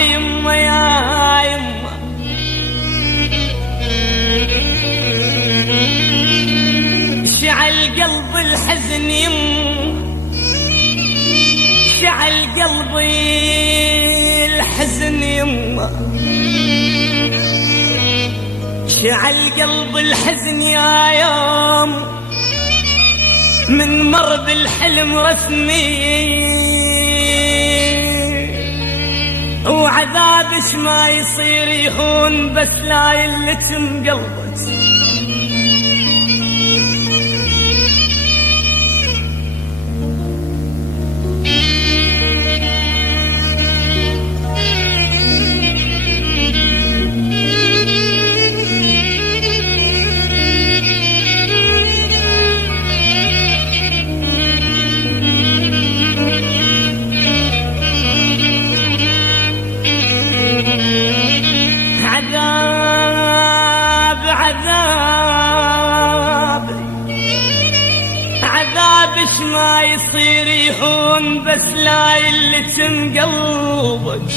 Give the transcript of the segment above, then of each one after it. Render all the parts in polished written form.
يما يا يما شعل قلب الحزن يما شعل قلبي الحزن يما شعل قلب الحزن يا يوم من مر بالحلم رسمي وعذابش ما يصير يهون بس لا يلتم قلبك عذابش ما يصير يهون بس لا يلتم قلبك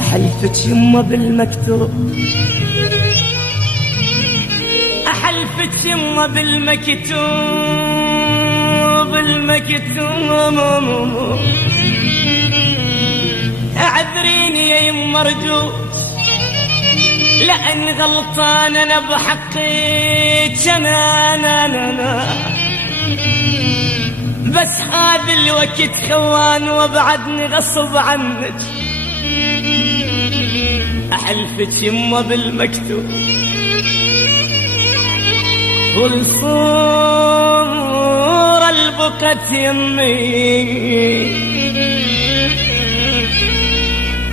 أحلفك يما بالمكتوب أحلفك يما بالمكتوب المكتوب اعذريني يا يما رجوك لأن غلطان أنا بحقك أنا بس هذا الوقت خوان وبعدني غصب عنك أحلفك يما بالمكتوب والصورة البقت يمي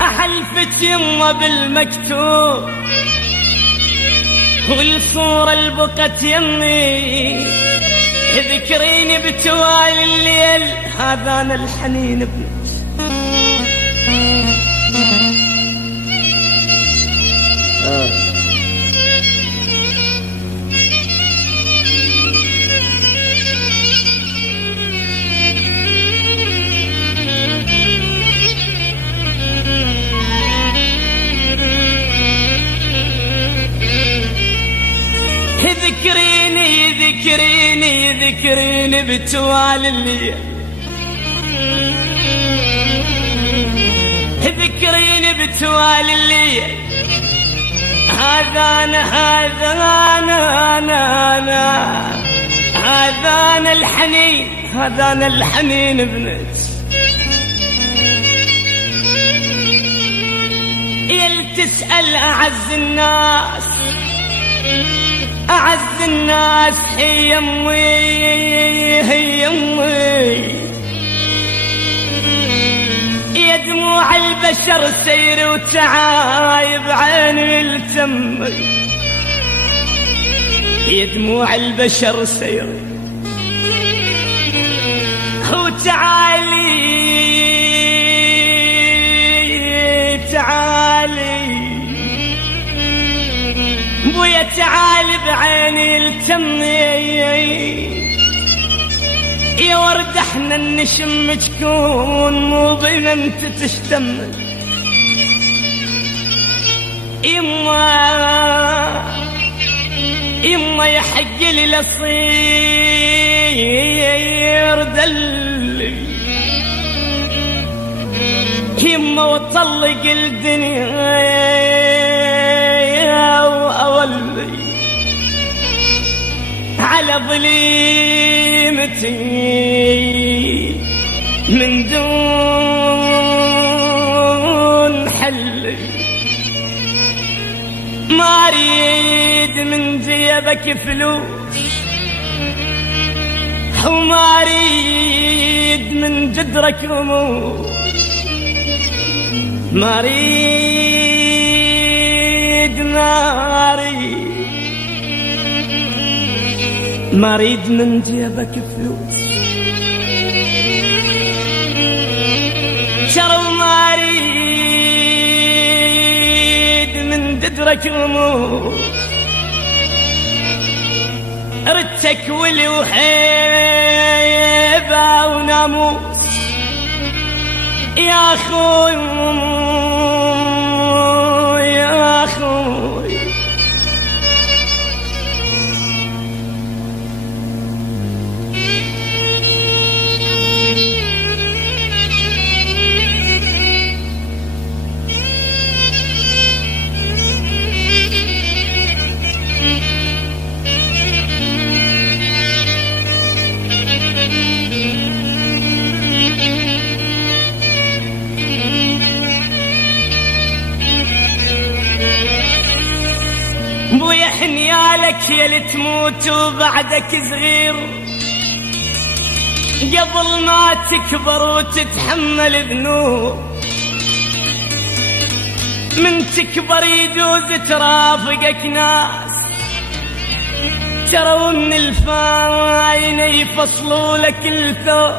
أحلفك يما بالمكتوب والصورة البقت يمي اذكريني بتوالي الليل هذا أنا الحنين ابنك ذكريني بتوالي الليل ذكريني بتوالي الليل هذا أنا الحنين هذا أنا الحنين ابنك يل تسأل أعز الناس هي أمي يا دموع البشر سير وتعايب عيني التمي يا دموع البشر سير وتعالي بويا تعالي بعيني التمي يا ورد احنا النشم تكون مو بنا انت تشتمل يما يحق لي لصير دلي يما وطلق الدنيا وأولي على ظليمتي من دون حل ما أريد من جيبك فلوس وما أريد من جدرك رموز ما أريد من جيبك فلوس شر ما أريد من جدرك رموز ردتك ولي وحيبة وناموس يا أخوي يا أخوي بويا حنيالك يا لتموت وبعدك صغير قبل ما تكبر وتتحمل ذنوب من تكبر يجوز ترافقك ناس ترى من الفاينة يفصلوا لك الثوب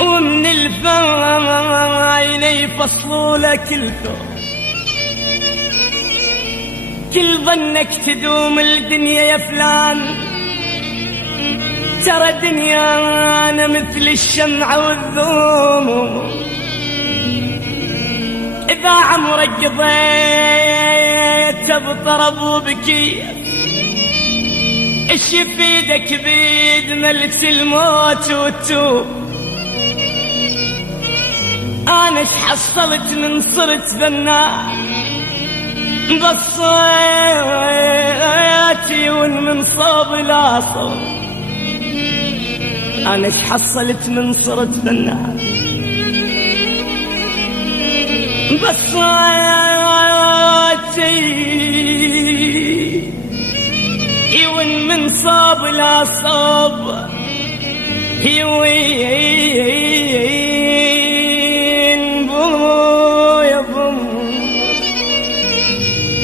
ومن الفاينة يفصلوا لك الثوب كل ظنك تدوم الدنيا يا فلان ترى دنيانا مثل الشمعة والذوم إذا عمرك قضيت بطرب وبكيف إيش يفيدك بيد ملك الموت والتوب أنا إيش حصلت من صرت فنان بصيتي ومن صوب لا صوب أنا إيش حصلت من صرت فنان بصيتي ومن صوب لا صوب